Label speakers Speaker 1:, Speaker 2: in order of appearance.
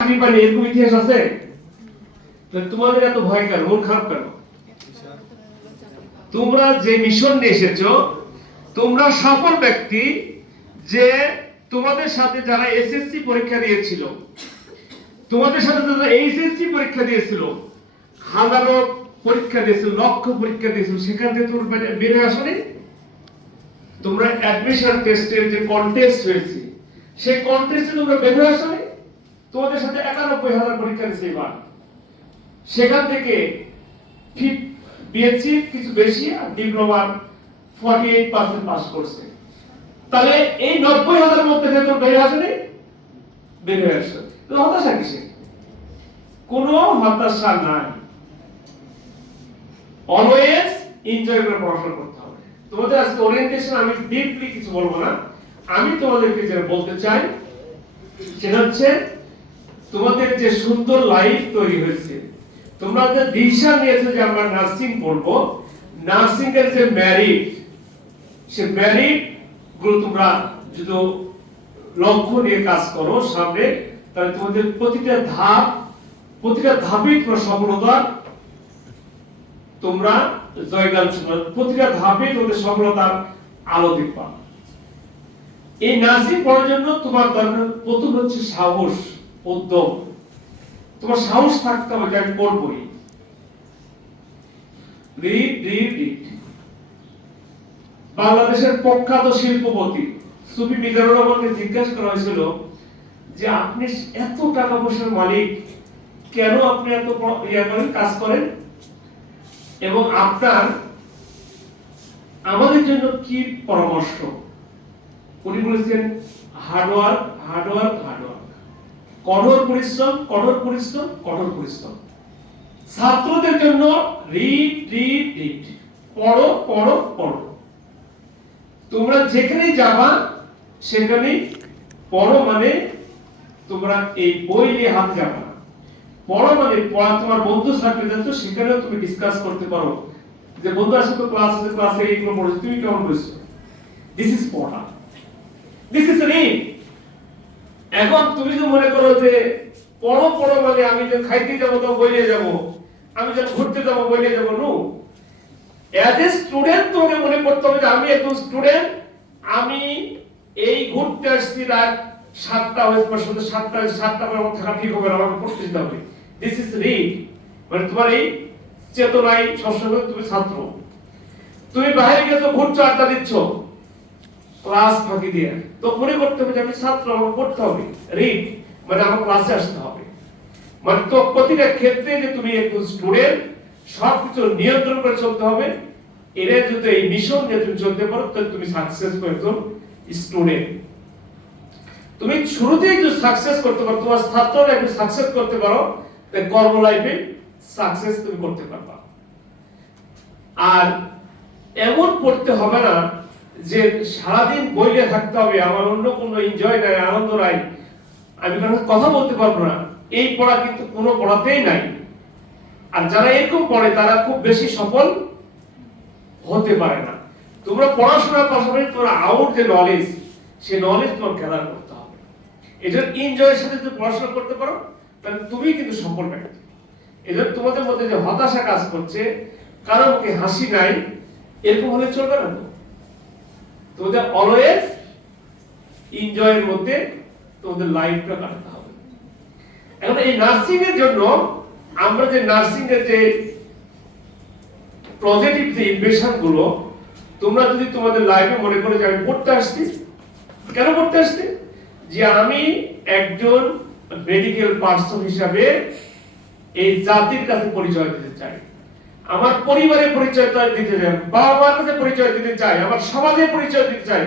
Speaker 1: চাকরি এরকম ইতিহাস আছে? তোমাদের এত ভয় কেন? মন খারাপ কেন? তোমরা যে মিশন নিয়ে এসেছ, তোমরা সফল ব্যক্তি যে তোমাদের সাথে যারা এসএসসি পরীক্ষা দিয়েছিল, তোমাদের সাথে যারা এইচএসসি পরীক্ষা দিয়েছিল, হাজারো পরীক্ষা দিয়েছিল, লক্ষ পরীক্ষা দিয়েছিল, সেখান থেকে তোমরা বের- হয়ে আসনি? তোমরা অ্যাডমিশন টেস্টের যে কন্টেস্ট হয়েছে, সেই কন্টেস্টে তোমরা বের হয়ে আসনি? তোমাদের সাথে একানব্বই হাজার পরীক্ষা দিয়েছে এবার সেখান থেকে বিএসসি কিছু বেশি আর ডিপ্লোমার ফর্টি এইট পার্সেন্ট পাস করছে। তাহলে এই নব্বই হাজার মধ্যে তোর বেরিয়ে আসেনি বের হয়ে আসছে। হতাশা কিসে কোনো হতাশা নাই। অলওয়েজ এনজয় করে পড়াশোনা করতে হবে। তোমাদের আজকে ওরিয়েন্টেশন আমি ডিপলি কিছু বলব না। আমি তোমাদেরকে যেটা বলতে চাই, সেটা হচ্ছে তোমাদের যে সুন্দর লাইফ তৈরি হয়েছে, তোমরা যে দিশা নিয়েছো যে আমরা নার্সিং পড়ব নার্সিং এর যে ম্যারিট সে ম্যারিটগুলো তোমরা যদি লক্ষ্য নিয়ে কাজ করো সামনে, তাহলে তোমাদের প্রতিটা ধাপ, প্রতিটা ধাপে তোমার সফলতা, তোমরা জয়গান প্রতিটা ধাপে তোমাদের সফলতার আলো দেখবা। এই নার্সিং পড়ার জন্য তোমার দরকার প্রথম হচ্ছে সাহস। উদ্যম তোমার সাহস থাকতে হবে যে আমি রিড বাংলাদেশের প্রখ্যাত শিল্পপতি সুফি মিজানুর রহমানকে জিজ্ঞাসা করা হয়েছিল যে, আপনি এত টাকা পয়সার মালিক, কেন আপনি এত ইয়া করেন, কাজ করেন? এবং আপনার, আমাদের জন্য কি পরামর্শ? উনি বলেছেন হার্ডওয়ার্ক হার্ডওয়ার্ক হার্ডওয়ার্ক কঠোর পরিশ্রম কঠোর পরিশ্রম কঠোর পরিশ্রম। ছাত্রদের জন্য পড়ো পড়ো পড়ো। তোমরা যেখানেই যাবা, সেখানেই পড়ো মানে তোমরা এই বই নিয়ে হাতে যাবা। পড়ো মানে পড়া, তোমার বন্ধু থাকলে যাচ্ছ, সেখানেও তুমি ডিসকাস করতে পারো যে বন্ধু আসে তো ক্লাস আছে ক্লাসে এইগুলো পড়েছো, তুমি কেমন পড়েছো? দিস ইজ পড়া। দিস ইজ রিড এখন তুমি যদি মনে করো যে পড়ো পড়ো মানে আমি যে খাইতে যাব তো বই নিয়ে যাব। আমি যে ঘুরতে যাব বই নিয়ে যাব, নো। অ্যাজ এ স্টুডেন্ট তোমাকে মনে করতে হবে যে আমি একজন স্টুডেন্ট আমি এই ঘুরতে আসছি রাত সাতটা বা সন্ধ্যে সাতটা হয়েছে সাতটা পর আমার থাকা ঠিক হবে না, আমাকে পড়তে যেতে হবে। দিস ইজ রিড মানে তোমার এই চেতনায় সবসময় তুমি ছাত্র। তুমি বাইরে তো ঘুরছো, আড্ডা দিচ্ছ। ক্লাস ফাঁকি দিয়ে। তো মনে করতে হবে যে আমি ছাত্র আমার পড়তে হবে। রিড মানে আমার ক্লাসে আসতে হবে। মানে তো প্রতিটা ক্ষেত্রে যে তুমি একজন স্টুডেন্ট সবকিছু নিয়ন্ত্রণ করে চলতে হবে। এর যদি এই মিশন নিয়ে তুমি চলতে পারো, তাহলে তুমি সাকসেসফুল একজন স্টুডেন্ট তুমি শুরুতেই যদি সাকসেস করতে পারো, তোমার ছাত্ররা একটু সাকসেস করতে পারো, তাহলে কর্ম লাইফে সাকসেস তুমি করতে পারবা। আর এমন পড়তে হবে না যে সারাদিন বইলে থাকতে হবে, আমার অন্য কোনো এনজয় নাই, আনন্দ নাই, আমি কারণ কথা বলতে পারব না। এই পড়া কিন্তু কোনো পড়াতেই নাই। আর যারা এরকম পড়ে, তারা খুব বেশি সফল হতে পারে না। তোমরা পড়াশোনার পাশাপাশি তোমরা আউট যে নলেজ সে নলেজ তোমার গ্যাদার করতে হবে। এটা এনজয়ের সাথে যদি পড়াশোনা করতে পারো, তাহলে তুমি কিন্তু সফল ব্যক্তি। এজন্য তোমাদের মধ্যে যে হতাশা কাজ করছে, কারও মুখে হাসি নাই, এরকম হলে চলবে না তোমাদের অলওয়েজ এনজয়ের মধ্যে তোমাদের লাইফটা কাটাতে হবে। এখন এই নার্সিং এর জন্য আমরা যে নার্সিং এর যে পজিটিভ যে ইনভেশনগুলো, তোমরা যদি তোমাদের লাইফে মনে করে যে আমি পড়তে আসছি, কেন পড়তে আসছি? যে আমি একজন মেডিকেল পার্সন হিসাবে এই জাতির কাছে পরিচয় দিতে চাই। আমার পরিবারের পরিচয় দিতে চাই বাবা মার কাছে পরিচয় দিতে চাই, আমার সমাজে পরিচয় দিতে চাই।